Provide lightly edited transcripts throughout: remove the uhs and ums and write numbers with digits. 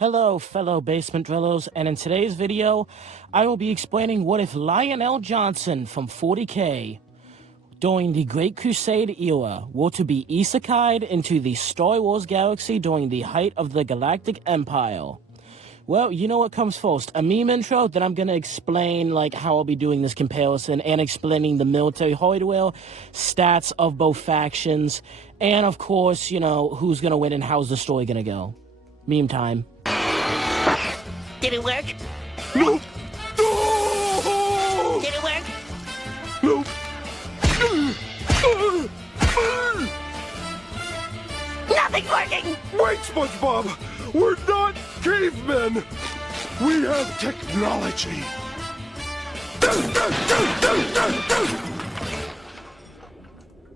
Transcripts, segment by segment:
Hello, fellow basement drillers, and in today's video, I will be explaining what if Lionel Johnson from 40K, during the Great Crusade era, were to be isekai'd into the Star Wars galaxy during the height of the Galactic Empire. Well, you know what comes first, a meme intro, then I'm gonna explain, how I'll be doing this comparison, and explaining the military hardware, stats of both factions, and of course, who's gonna win and how's the story gonna go. Meme time. Did it work? No! Did it work? No! Nothing's working! Wait, SpongeBob! We're not cavemen! We have technology!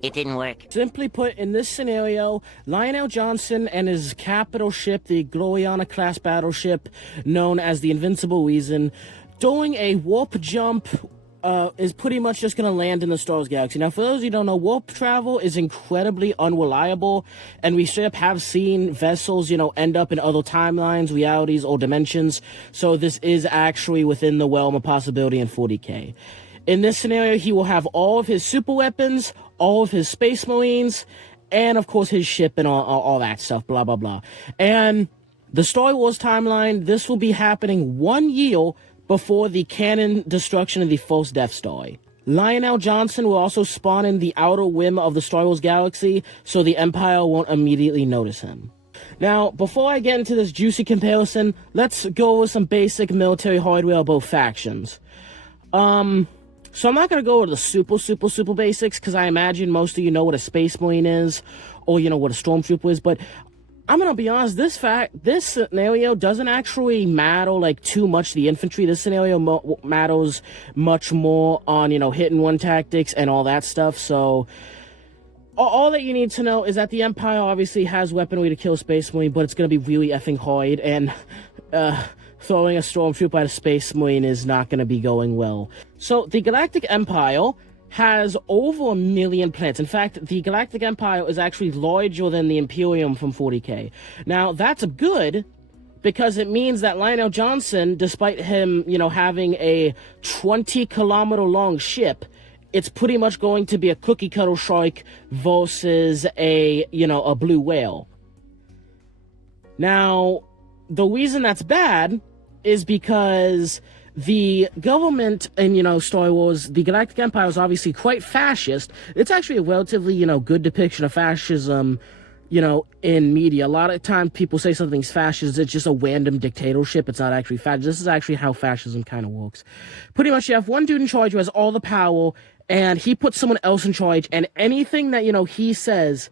It didn't work. Simply put, in this scenario, Lionel Johnson and his capital ship, the Gloriana-class battleship, known as the Invincible Reason, doing a warp jump, is pretty much just going to land in the Star Wars galaxy. Now, for those of you who don't know, warp travel is incredibly unreliable, and we straight up have seen vessels, end up in other timelines, realities, or dimensions, so this is actually within the realm of possibility in 40K. In this scenario, he will have all of his super weapons, all of his space marines, and of course his ship and all that stuff, blah, blah, blah. And the Star Wars timeline, this will be happening 1 year before the canon destruction of the first Death Star. Lionel Johnson will also spawn in the outer rim of the Star Wars galaxy, so the Empire won't immediately notice him. Now, before I get into this juicy comparison, let's go over some basic military hardware of both factions. So I'm not going to go over the super basics, because I imagine most of you know what a Space Marine is, or what a Stormtrooper is, but I'm going to be honest, this scenario doesn't actually matter, too much the infantry. This scenario matters much more on, hit and run tactics and all that stuff, so all that you need to know is that the Empire obviously has weaponry to kill Space Marine, but it's going to be really effing hard, and, throwing a Stormtrooper at a Space Marine is not going to be going well. So, the Galactic Empire has over 1 million planets. In fact, the Galactic Empire is actually larger than the Imperium from 40K. Now, that's good, because it means that Lionel Johnson, despite him, having a 20-kilometer-long ship, it's pretty much going to be a cookie-cutter shark versus a blue whale. Now, the reason that's bad is because the government in, Star Wars, the Galactic Empire is obviously quite fascist. It's actually a relatively, good depiction of fascism, in media. A lot of times people say something's fascist, it's just a random dictatorship. It's not actually fascist. This is actually how fascism kind of works. Pretty much you have one dude in charge who has all the power, and he puts someone else in charge, and anything that, he says,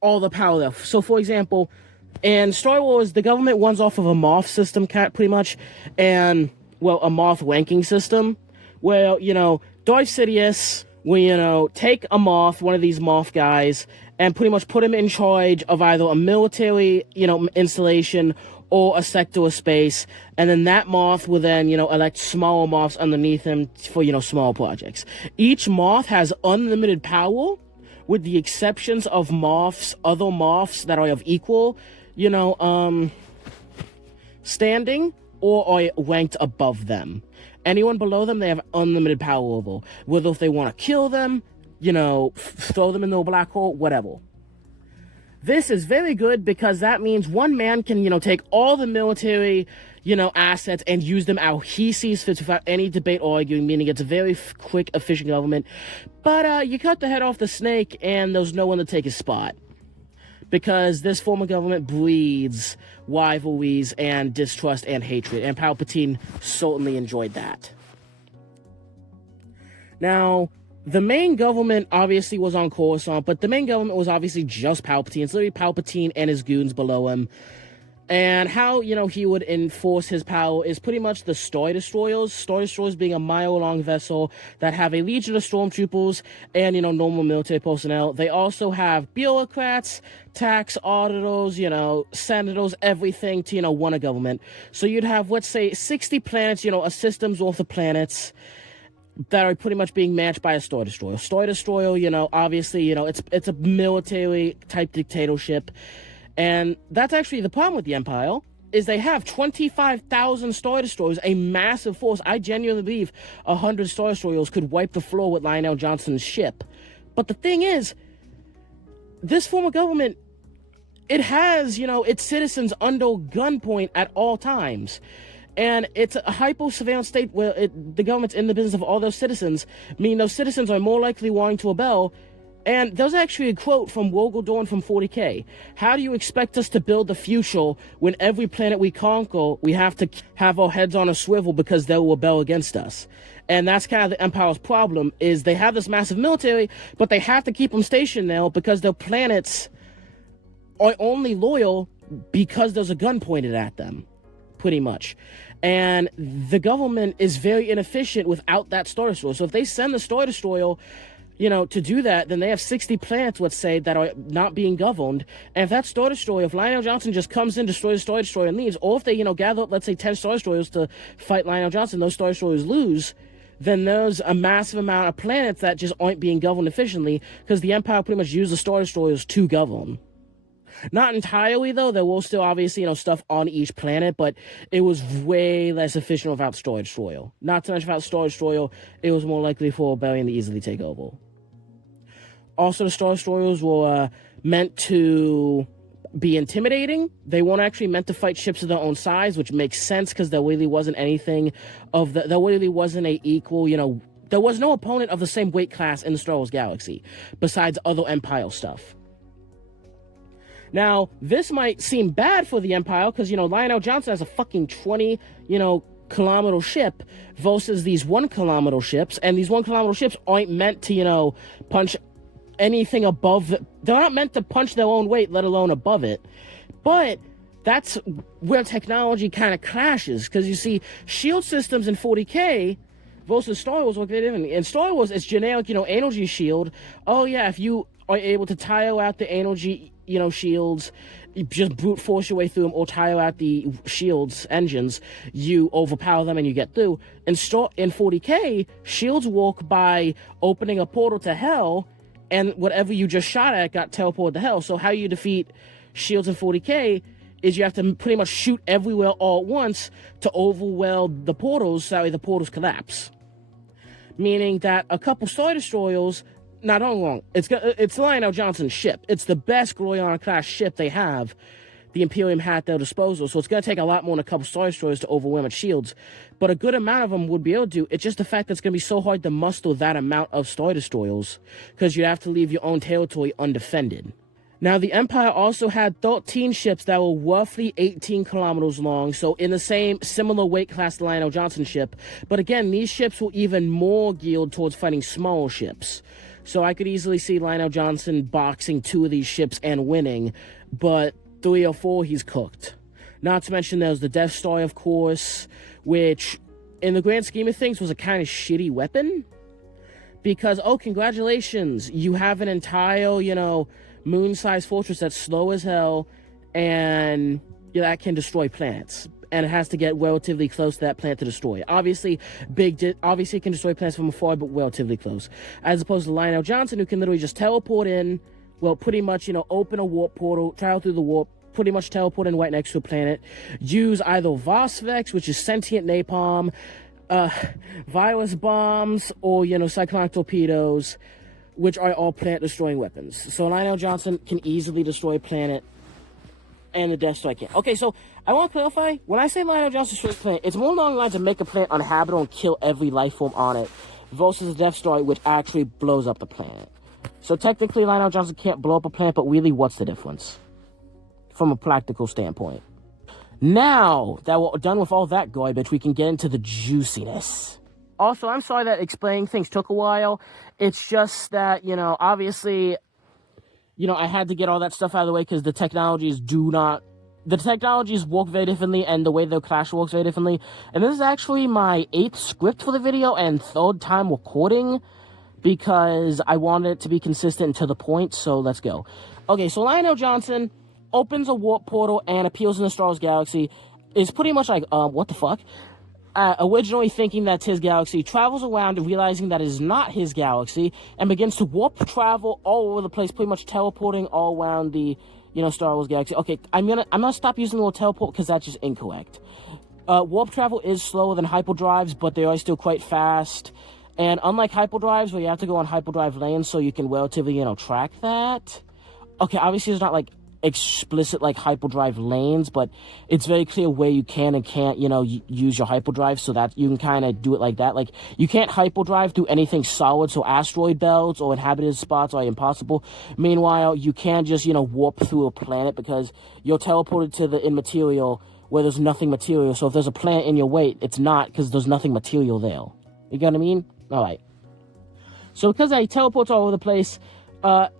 all the power there. So, for example, in Star Wars, the government runs off of a Moth system, pretty much, and, well, a Moth ranking system, where, Darth Sidious will, take a Moth, one of these Moth guys, and pretty much put him in charge of either a military, installation or a sector of space, and then that Moth will then, elect smaller Moths underneath him for, small projects. Each Moth has unlimited power, with the exceptions of other Moths that are of equal, standing or are ranked above them. Anyone below them, they have unlimited power over. Whether if they want to kill them, throw them into a black hole, whatever. This is very good because that means one man can, take all the military, assets and use them how he sees fit without any debate or arguing, meaning it's a very quick, efficient government. But you cut the head off the snake and there's no one to take his spot. Because this form of government breeds rivalries and distrust and hatred, and Palpatine certainly enjoyed that. Now, the main government obviously was on Coruscant, but the main government was obviously just Palpatine. It's literally Palpatine and his goons below him. And how, he would enforce his power is pretty much the Star Destroyers. Star Destroyers being a mile-long vessel that have a legion of stormtroopers and, normal military personnel. They also have bureaucrats, tax auditors, senators, everything to, run a government. So you'd have, let's say, 60 planets, a system's worth of planets that are pretty much being matched by a Star Destroyer. Star Destroyer, obviously, it's a military-type dictatorship. And that's actually the problem with the Empire, is they have 25,000 Star Destroyers, a massive force. I genuinely believe 100 Star Destroyers could wipe the floor with Lionel Johnson's ship. But the thing is, this form of government, it has, its citizens under gunpoint at all times. And it's a hyper-surveillance state where the government's in the business of all those citizens, meaning those citizens are more likely wanting to rebel. And there's actually a quote from Rogel Dorn from 40K. How do you expect us to build the future when every planet we conquer, we have to have our heads on a swivel because they'll rebel against us? And that's kind of the Empire's problem, is they have this massive military, but they have to keep them stationed now because their planets are only loyal because there's a gun pointed at them, pretty much. And the government is very inefficient without that Star Destroyer. So if they send the Star Destroyer, to do that, then they have 60 planets, let's say, that are not being governed. And if that Star Destroyer, if Lionel Johnson just comes in, destroys the Star Destroyer and leaves, or if they, gather up, let's say, 10 Star Destroyers to fight Lionel Johnson, those Star Destroyers lose, then there's a massive amount of planets that just aren't being governed efficiently because the Empire pretty much used the Star Destroyers to govern. Not entirely, though. There will still, obviously, stuff on each planet, but it was way less efficient without Star Destroyer. Not so much without Star Destroyer, it was more likely for Rebellion to easily take over. Also, the Star Destroyers were meant to be intimidating. They weren't actually meant to fight ships of their own size, which makes sense because there really wasn't anything of the... There really wasn't a equal, there was no opponent of the same weight class in the Star Wars galaxy, besides other Empire stuff. Now, this might seem bad for the Empire because, Lionel Johnson has a fucking 20, kilometer ship versus these 1 kilometer ships, and these 1 kilometer ships aren't meant to, punch anything above they're not meant to punch their own weight, let alone above it. But that's where technology kind of clashes, because you see, shield systems in 40K versus Star Wars look very different. In Star Wars, it's generic, energy shield. Oh yeah, if you are able to tire out the energy, shields, you just brute force your way through them, or tire out the shields, engines, you overpower them and you get through. In 40K, shields work by opening a portal to hell, and whatever you just shot at got teleported to hell. So how you defeat shields in 40K is you have to pretty much shoot everywhere all at once to overwhelm the portals, so the portals collapse. Meaning that a couple Star Destroyers, not wrong, it's Lionel Johnson's ship. It's the best Gloriana-class ship they have. The Imperium had at their disposal, so it's going to take a lot more than a couple Star Destroyers to overwhelm its shields. But a good amount of them would be able to do. It's just the fact that it's going to be so hard to muster that amount of Star Destroyers, because you'd have to leave your own territory undefended. Now, the Empire also had 13 ships that were roughly 18 kilometers long, so in the similar weight class to Lionel Johnson's ship. But again, these ships were even more geared towards fighting smaller ships. So I could easily see Lionel Johnson boxing 2 of these ships and winning, but 3 or 4, he's cooked. Not to mention there's the Death Star, of course, which, in the grand scheme of things, was a kind of shitty weapon. Because, oh, congratulations, you have an entire, moon-sized fortress that's slow as hell, and that can destroy planets. And it has to get relatively close to that planet to destroy it. Obviously, it can destroy planets from afar, but relatively close. As opposed to Lionel Johnson, who can literally just teleport in, pretty much, open a warp portal, travel through the warp, pretty much teleport in right next to a planet, use either Vosvex, which is sentient napalm, virus bombs, or, cyclonic torpedoes, which are all planet-destroying weapons. So Lionel Johnson can easily destroy a planet, and the Death Star can't. Okay, so I want to clarify, when I say Lionel Johnson destroys a planet, it's more along the lines of make a planet uninhabitable and kill every life form on it, versus the Death Star, which actually blows up the planet. So technically, Lionel Johnson can't blow up a planet, but really, what's the difference? From a practical standpoint. Now that we're done with all that garbage, we can get into the juiciness. Also, I'm sorry that explaining things took a while. It's just that, obviously, I had to get all that stuff out of the way because the technologies work very differently, and the way their clash works very differently. And this is actually my 8th script for the video and 3rd time recording, because I wanted it to be consistent and to the point, so let's go. Okay, so Lionel Johnson opens a warp portal and appears in the Star Wars galaxy. Is pretty much like, what the fuck? Originally thinking that's his galaxy, travels around and realizing that it is not his galaxy, and begins to warp travel all over the place, pretty much teleporting all around the, Star Wars Galaxy. Okay, I'm gonna stop using the word teleport because that's just incorrect. Warp travel is slower than hyperdrives, but they are still quite fast. And unlike hyperdrives, where you have to go on hyperdrive lanes so you can relatively, track that. Okay, obviously it's not like explicit like hyperdrive lanes, but it's very clear where you can and can't, use your hyperdrive, so that you can kind of do it like that. Like, you can't hyperdrive through anything solid, so asteroid belts or inhabited spots are impossible. Meanwhile, you can just, warp through a planet because you're teleported to the immaterial where there's nothing material. So if there's a planet in your way, it's not, because there's nothing material there. You get what I mean? Alright. So because he teleports all over the place,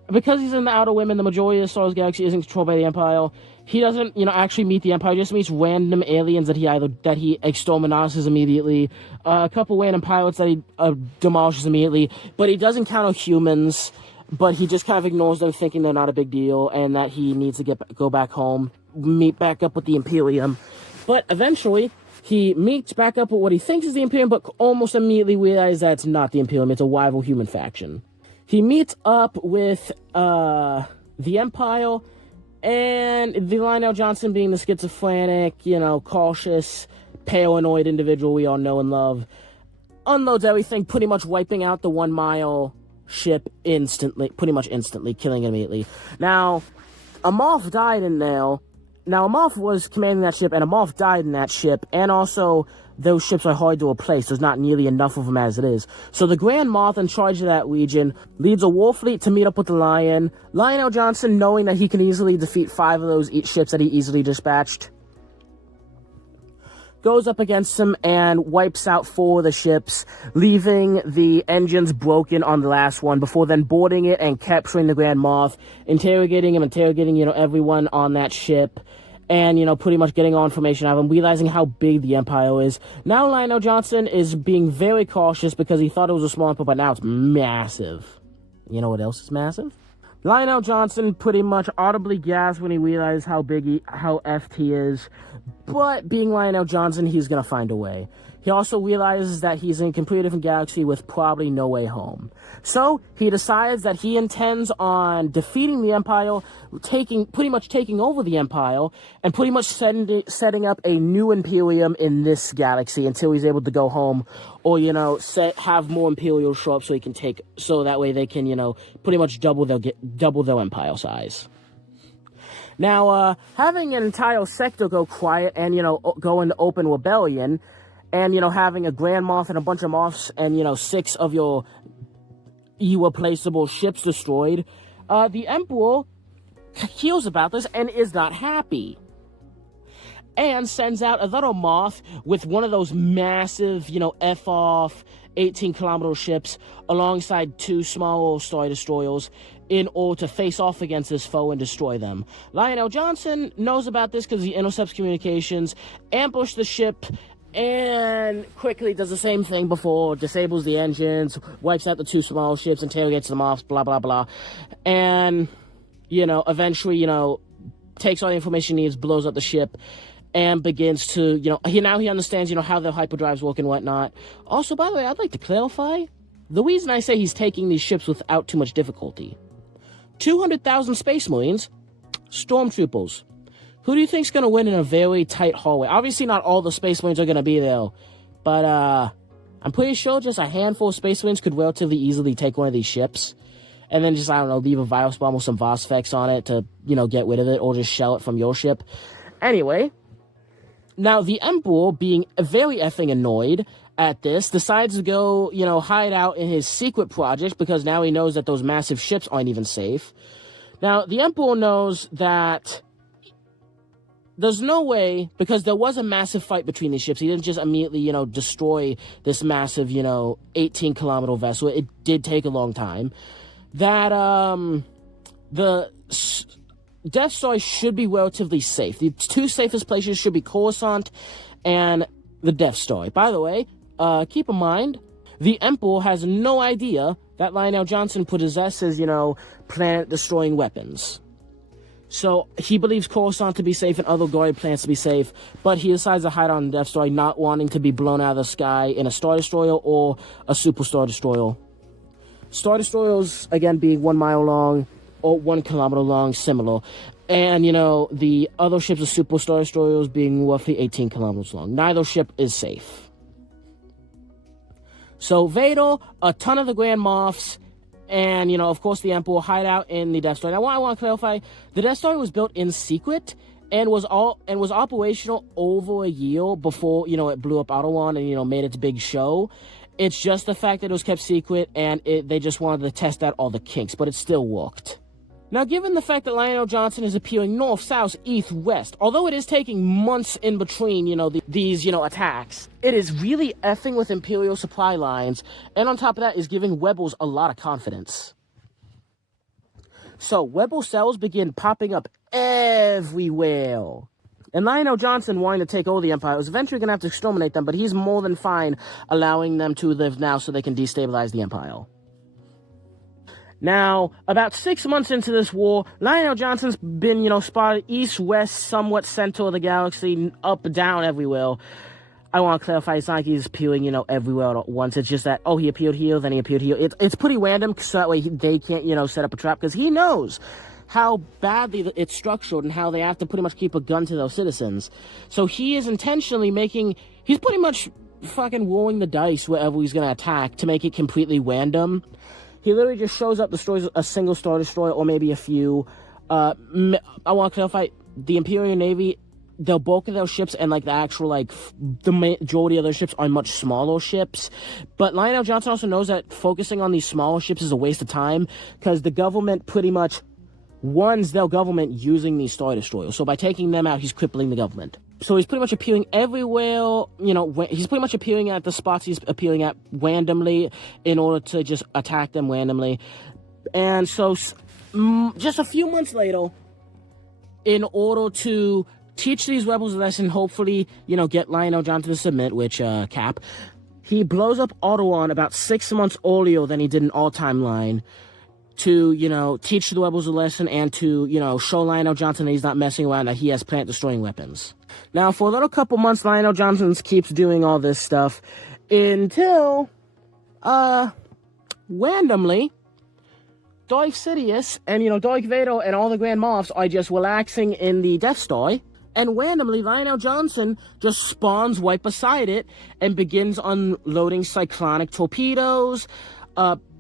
because he's in the Outer Rim and the majority of the Star Wars Galaxy isn't controlled by the Empire, he doesn't, actually meet the Empire. He just meets random aliens that he exterminates immediately, a couple random pilots that he demolishes immediately, but he does encounter humans, but he just kind of ignores them, thinking they're not a big deal, and that he needs to go back home, meet back up with the Imperium. But eventually, he meets back up with what he thinks is the Imperium, but almost immediately realizes that it's not the Imperium, it's a rival human faction. He meets up with the Empire, and the Lionel Johnson, being the schizophrenic, cautious, paranoid individual we all know and love, unloads everything, pretty much wiping out the 1 Mile ship pretty much instantly, killing it immediately. Now, Amoth died in there. Now, Amoth was commanding that ship, and Amoth died in that ship, and also those ships are hard to replace. There's not nearly enough of them as it is. So the Grand Moff, in charge of that region, leads a war fleet to meet up with the Lion. Lionel Johnson, knowing that he can easily defeat 5 of those ships that he easily dispatched, goes up against him and wipes out 4 of the ships, leaving the engines broken on the last one, before then boarding it and capturing the Grand Moff, interrogating everyone on that ship, and, pretty much getting all information out of him, realizing how big the Empire is. Now Lionel Johnson is being very cautious because he thought it was a small Empire, but now it's massive. You know what else is massive? Lionel Johnson pretty much audibly gasps when he realizes how effed he is, but being Lionel Johnson, he's gonna find a way. He also realizes that he's in a completely different galaxy with probably no way home. So, he decides that he intends on defeating the Empire, pretty much taking over the Empire, and pretty much setting up a new Imperium in this galaxy until he's able to go home, or, have more Imperials show up so that way they can, pretty much double their Empire size. Now, having an entire sector go quiet and, go into open rebellion, and, having a Grand Moff and a bunch of Moffs and, 6 of your irreplaceable ships destroyed, the Emperor hears about this and is not happy. And sends out another Moff with one of those massive, F-off 18-kilometer ships alongside 2 smaller Star Destroyers in order to face off against this foe and destroy them. Lionel Johnson knows about this because he intercepts communications, ambushes the ship, and quickly does the same thing before, disables the engines, wipes out the 2 small ships, interrogates them off, blah, blah, blah. And, eventually, takes all the information he needs, blows up the ship, and begins to, he understands, how the hyperdrives work and whatnot. Also, by the way, I'd like to clarify, the reason I say he's taking these ships without too much difficulty. 200,000 Space Marines, Stormtroopers. Who do you think's going to win in a very tight hallway? Obviously, not all the Space Marines are going to be there, but I'm pretty sure just a handful of Space Marines could relatively easily take one of these ships, and then just, leave a virus bomb with some Vosfex on it to, get rid of it, or just shell it from your ship. Anyway, now the Emperor, being very effing annoyed at this, decides to go, hide out in his secret project, because now he knows that those massive ships aren't even safe. Now, the Emperor knows that there's no way, because there was a massive fight between these ships. He didn't just immediately, destroy this massive, 18-kilometer vessel. It did take a long time. That, the Death Star should be relatively safe. The 2 safest places should be Coruscant and the Death Star. By the way, keep in mind, the Emperor has no idea that Lionel Johnson possesses, planet-destroying weapons. So, he believes Coruscant to be safe and other guarded planets to be safe, but he decides to hide on the Death Star, not wanting to be blown out of the sky in a Star Destroyer or a Super Star Destroyer. Star Destroyers, again, being 1 mile long, or 1 kilometer long, similar. And, the other ships, the Super Star Destroyers, being roughly 18 kilometers long. Neither ship is safe. So Vader, a ton of the Grand Moffs, and, of course, the Emperor hide out in the Death Star. Now, I want to clarify, the Death Star was built in secret and was operational over a year before, it blew up Autobahn and, made its big show. It's just the fact that it was kept secret, and they just wanted to test out all the kinks, but it still worked. Now, given the fact that Lionel Johnson is appearing north, south, east, west, although it is taking months in between, these, attacks, it is really effing with Imperial supply lines, and on top of that is giving Rebels a lot of confidence. So, Rebel cells begin popping up everywhere. And Lionel Johnson, wanting to take over the Empire, was eventually going to have to exterminate them, but he's more than fine allowing them to live now so they can destabilize the Empire. Now, about 6 months into this war, Lionel Johnson's been, spotted east, west, somewhat center of the galaxy, up, down, everywhere. I want to clarify, it's not like he's appearing, everywhere at once. It's just that, he appeared here, then he appeared here. It's pretty random, so that way they can't, set up a trap, because he knows how badly it's structured and how they have to pretty much keep a gun to those citizens. So he is intentionally he's pretty much fucking rolling the dice wherever he's going to attack to make it completely random. He literally just shows up, destroys a single Star Destroyer, or maybe a few. I want to clarify, the Imperial Navy, the bulk of their ships and, the actual, the majority of their ships are much smaller ships. But Lionel Johnson also knows that focusing on these smaller ships is a waste of time, because the government pretty much runs their government using these Star Destroyers. So by taking them out, he's crippling the government. So he's pretty much appearing everywhere, he's pretty much appearing at the spots he's appearing at randomly in order to just attack them randomly. And so just a few months later, in order to teach these rebels a lesson, hopefully, get Lionel Johnson to submit, which, Cap, he blows up Autobahn about 6 months earlier than he did in All Timeline, to, teach the rebels a lesson and to, show Lionel Johnson that he's not messing around, that he has planet-destroying weapons. Now, for a little couple months, Lionel Johnson keeps doing all this stuff until, randomly, Darth Sidious and, Darth Vader and all the Grand Moffs are just relaxing in the Death Star, and randomly, Lionel Johnson just spawns right beside it and begins unloading cyclonic torpedoes.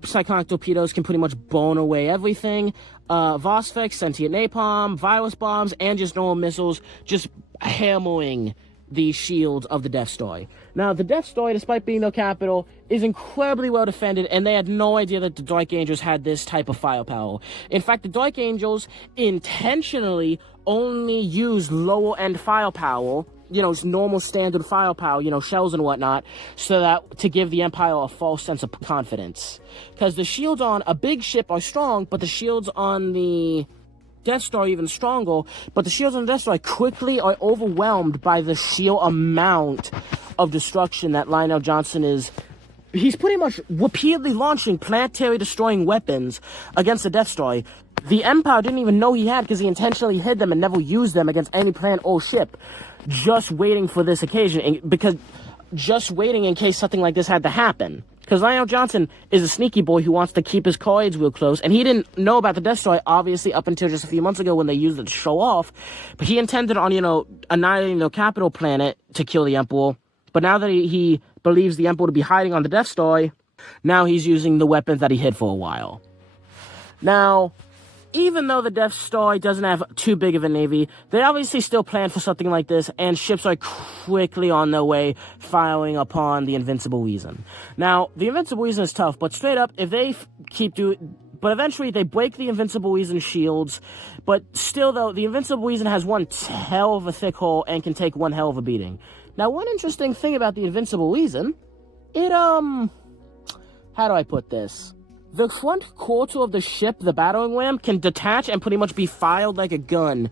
Cyclonic torpedoes can pretty much burn away everything. Vosfex, sentient napalm, virus bombs, and just normal missiles, just hammering the shields of the Death Star. Now, the Death Star, despite being the capital, is incredibly well defended, and they had no idea that the Dark Angels had this type of firepower. In fact, the Dark Angels intentionally only use lower-end firepower, normal standard firepower, shells and whatnot, so that to give the Empire a false sense of confidence. Because the shields on a big ship are strong, but the shields on the Death Star are even stronger, but the shields on the Death Star quickly are overwhelmed by the sheer amount of destruction that Lionel Johnson is. He's pretty much repeatedly launching planetary destroying weapons against the Death Star. The Empire didn't even know he had, because he intentionally hid them and never used them against any planet or ship, just waiting for this occasion, just waiting in case something like this had to happen. Because Lionel Johnson is a sneaky boy who wants to keep his cards real close, and he didn't know about the Death Star, obviously, up until just a few months ago when they used it to show off. But he intended on, annihilating the capital planet to kill the Emperor. But now that he believes the Emperor to be hiding on the Death Star, now he's using the weapons that he hid for a while. Now, even though the Death Star doesn't have too big of a navy, they obviously still plan for something like this, and ships are quickly on their way firing upon the Invincible Reason. Now, the Invincible Reason is tough, but straight up, if they but eventually they break the Invincible Reason shields, but still though, the Invincible Reason has one hell of a thick hull and can take one hell of a beating. Now, one interesting thing about the Invincible Reason, how do I put this? The front quarter of the ship, the battering ram, can detach and pretty much be fired like a gun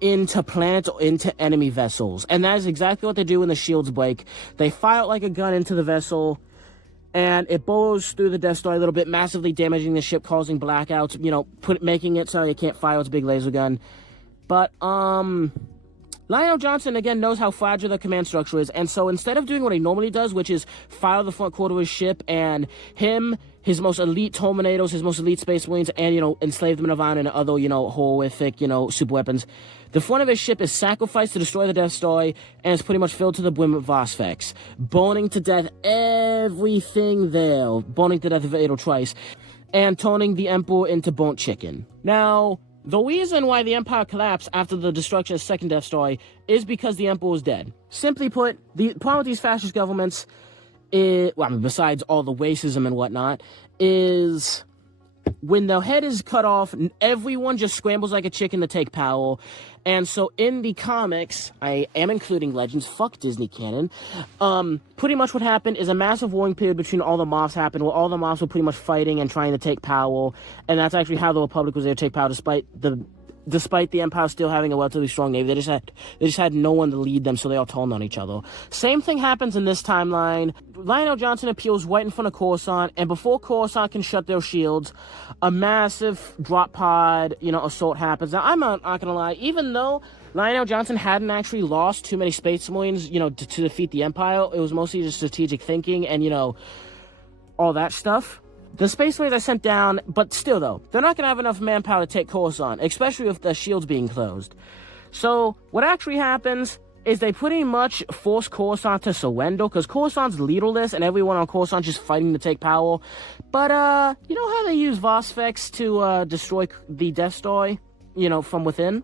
into planets or into enemy vessels. And that is exactly what they do when the shields break. They fire it like a gun into the vessel, and it burrows through the Death Star a little bit, massively damaging the ship, causing blackouts, making it so it can't fire its big laser gun. But, Lionel Johnson, again, knows how fragile the command structure is, and so instead of doing what he normally does, which is fire the front quarter of his ship, and him, his most elite Terminators, his most elite Space Marines, and, enslave them in Nirvana and other, horrific, super weapons, the front of his ship is sacrificed to destroy the Death Star, and it's pretty much filled to the brim with Vospex, burning to death everything there, burning to death Vader Trice, and turning the Emperor into burnt chicken. Now, the reason why the Empire collapsed after the destruction of the second Death Star is because the Emperor was dead. Simply put, the problem with these fascist governments besides all the racism and whatnot, is when the head is cut off, everyone just scrambles like a chicken to take power. And so in the comics, I am including Legends, fuck Disney canon, pretty much what happened is a massive warring period between all the Moffs happened, where all the Moffs were pretty much fighting and trying to take power, and that's actually how the Republic was able to take power despite the Empire still having a relatively strong navy. They just had no one to lead them, so they all turned on each other. Same thing happens in this timeline. Lionel Johnson appeals right in front of Coruscant, and before Coruscant can shut their shields, a massive drop pod, assault happens. Now, I'm not gonna lie, even though Lionel Johnson hadn't actually lost too many Space Marines, to defeat the Empire, it was mostly just strategic thinking and, all that stuff. The Space Marines are sent down, but still, though, they're not going to have enough manpower to take Coruscant, especially with the shields being closed. So, what actually happens is they pretty much force Coruscant to surrender, because Coruscant's leaderless, and everyone on Coruscant just fighting to take power. But, you know how they use Vospex to destroy the Death Star, from within?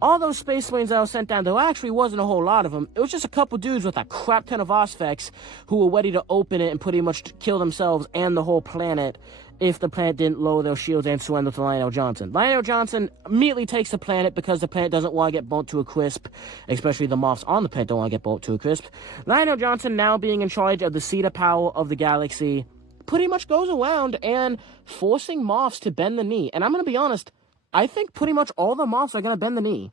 All those Space Marines that were sent down, there actually wasn't a whole lot of them. It was just a couple dudes with a crap ton of Vospex who were ready to open it and pretty much kill themselves and the whole planet if the planet didn't lower their shields and surrender to Lionel Johnson. Lionel Johnson immediately takes the planet because the planet doesn't want to get burnt to a crisp, especially the Moffs on the planet don't want to get burnt to a crisp. Lionel Johnson, now being in charge of the seat of power of the galaxy, pretty much goes around and forcing Moffs to bend the knee. And I'm going to be honest, I think pretty much all the Moffs are going to bend the knee.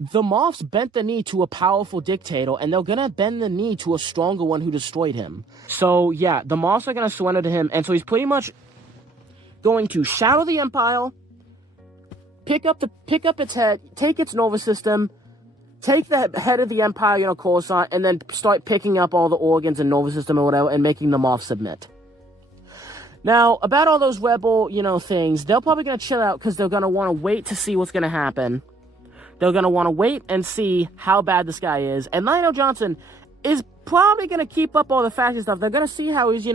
The Moffs bent the knee to a powerful dictator, and they're going to bend the knee to a stronger one who destroyed him. So, yeah, the Moffs are going to surrender to him, and so he's pretty much going to shadow the Empire, pick up its head, take its nervous system, take the head of the Empire, Coruscant, and then start picking up all the organs and nervous system or whatever, and making the Moffs submit. Now, about all those rebel, things, they're probably going to chill out because they're going to want to wait to see what's going to happen. They're going to want to wait and see how bad this guy is. And Lionel Johnson is probably going to keep up all the fascist stuff. They're going to see how he's,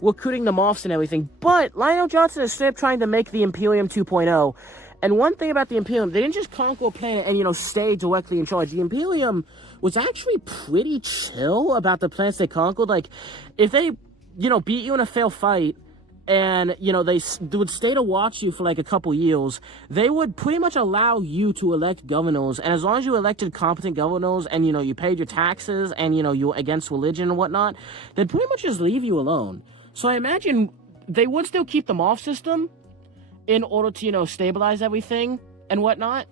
recruiting the Moffs and everything. But Lionel Johnson is still trying to make the Imperium 2.0. And one thing about the Imperium, they didn't just conquer a planet and, stay directly in charge. The Imperium was actually pretty chill about the planets they conquered. Like, if they, beat you in a fair fight, and, they would stay to watch you for, a couple years, they would pretty much allow you to elect governors, and as long as you elected competent governors, and, you paid your taxes, and, you're against religion and whatnot, they'd pretty much just leave you alone. So I imagine they would still keep them off system in order to, stabilize everything and whatnot.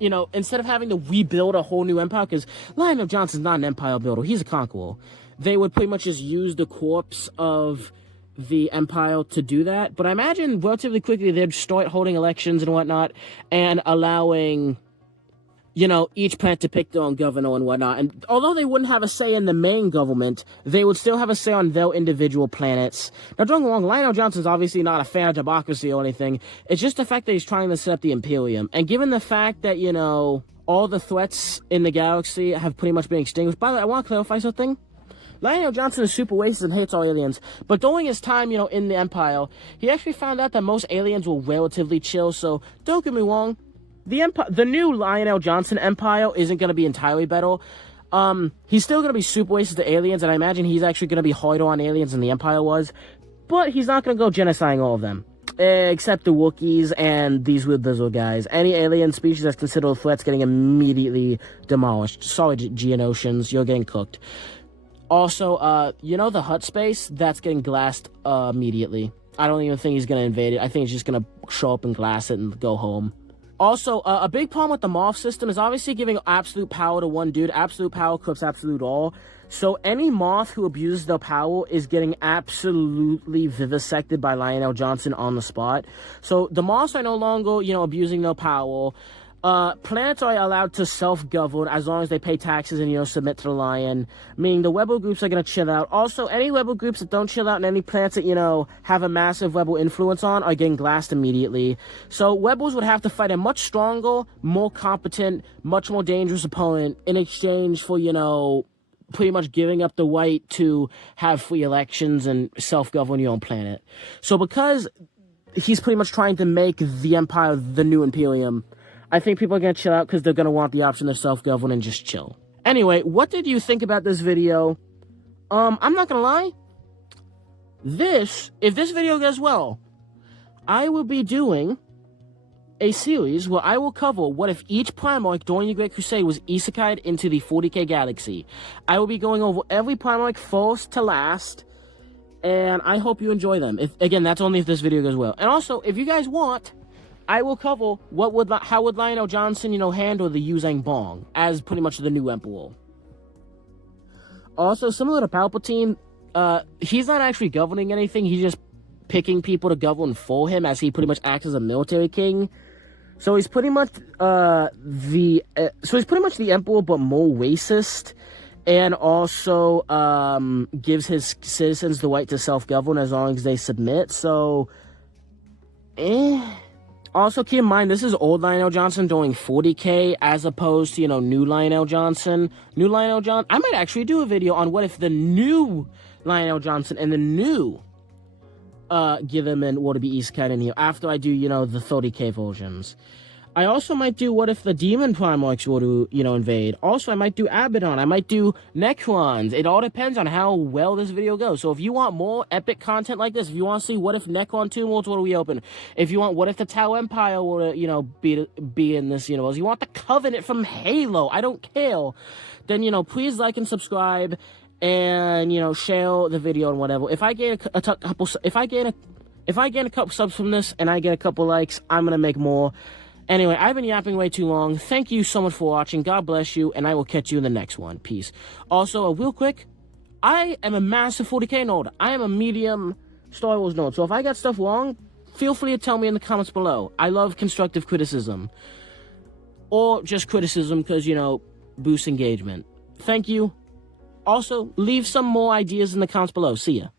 Instead of having to rebuild a whole new empire, because Lionel Johnson's not an empire builder, he's a conqueror. They would pretty much just use the corpse of the Empire to do that. But I imagine relatively quickly they'd start holding elections and whatnot and allowing, each planet to pick their own governor and whatnot. And although they wouldn't have a say in the main government, they would still have a say on their individual planets. Now, don't get me wrong, Lionel Johnson's obviously not a fan of democracy or anything. It's just the fact that he's trying to set up the Imperium. And given the fact that, all the threats in the galaxy have pretty much been extinguished. By the way, I want to clarify something. Lionel Johnson is super racist and hates all aliens, but during his time, in the Empire, he actually found out that most aliens were relatively chill, so don't get me wrong, the new Lionel Johnson Empire isn't going to be entirely better. He's still going to be super racist to aliens, and I imagine he's actually going to be harder on aliens than the Empire was, but he's not going to go genociding all of them. Except the Wookiees and these weird lizard guys. Any alien species that's considered a threat's getting immediately demolished. Sorry, Geonosians, you're getting cooked. Also, the hut space, that's getting glassed immediately. I don't even think he's going to invade it. I think he's just going to show up and glass it and go home. Also, a big problem with the Moff system is obviously giving absolute power to one dude. Absolute power clips absolute all. So any Moff who abuses their power is getting absolutely vivisected by Lionel Johnson on the spot. So the Moffs are no longer, abusing their power. planets are allowed to self-govern as long as they pay taxes and, submit to the Lion, meaning the Rebel groups are going to chill out. Also, any Rebel groups that don't chill out and any planets that, have a massive Rebel influence on are getting glassed immediately. So Rebels would have to fight a much stronger, more competent, much more dangerous opponent in exchange for, pretty much giving up the right to have free elections and self-govern your own planet. So because he's pretty much trying to make the Empire the new Imperium, I think people are going to chill out because they're going to want the option to self-govern and just chill. Anyway, what did you think about this video? I'm not going to lie. If this video goes well, I will be doing a series where I will cover what if each Primarch during the Great Crusade was isekai'd into the 40k galaxy. I will be going over every Primarch first to last, and I hope you enjoy them. Again, that's only if this video goes well. And also, if you guys want, I will cover how would Lionel Johnson, handle the Yuzhang Bong as pretty much the new Emperor. Also, similar to Palpatine, he's not actually governing anything. He's just picking people to govern for him, as he pretty much acts as a military king. So he's pretty much the Emperor, but more racist, and also gives his citizens the right to self-govern as long as they submit. So, Also, keep in mind, this is old Lionel Johnson doing 40k as opposed to, new Lionel Johnson. New Lionel Johnson. I might actually do a video on what if the new Lionel Johnson and the new Gilliman were to be isekai'd in here after I do, the 30k versions. I also might do what if the Demon Primarchs were to, invade. Also, I might do Abaddon. I might do Necrons. It all depends on how well this video goes. So if you want more epic content like this, if you want to see what if Necron Tomb Worlds were to reopen, if you want what if the Tau Empire were to, be in this universe, you want the Covenant from Halo, I don't care, then, please like and subscribe and, share the video and whatever. If I gain a couple subs from this and I get a couple likes, I'm going to make more. Anyway, I've been yapping way too long. Thank you so much for watching. God bless you, and I will catch you in the next one. Peace. Also, real quick, I am a massive 40k nerd. I am a medium Star Wars nerd. So if I got stuff wrong, feel free to tell me in the comments below. I love constructive criticism. Or just criticism because, boosts engagement. Thank you. Also, leave some more ideas in the comments below. See ya.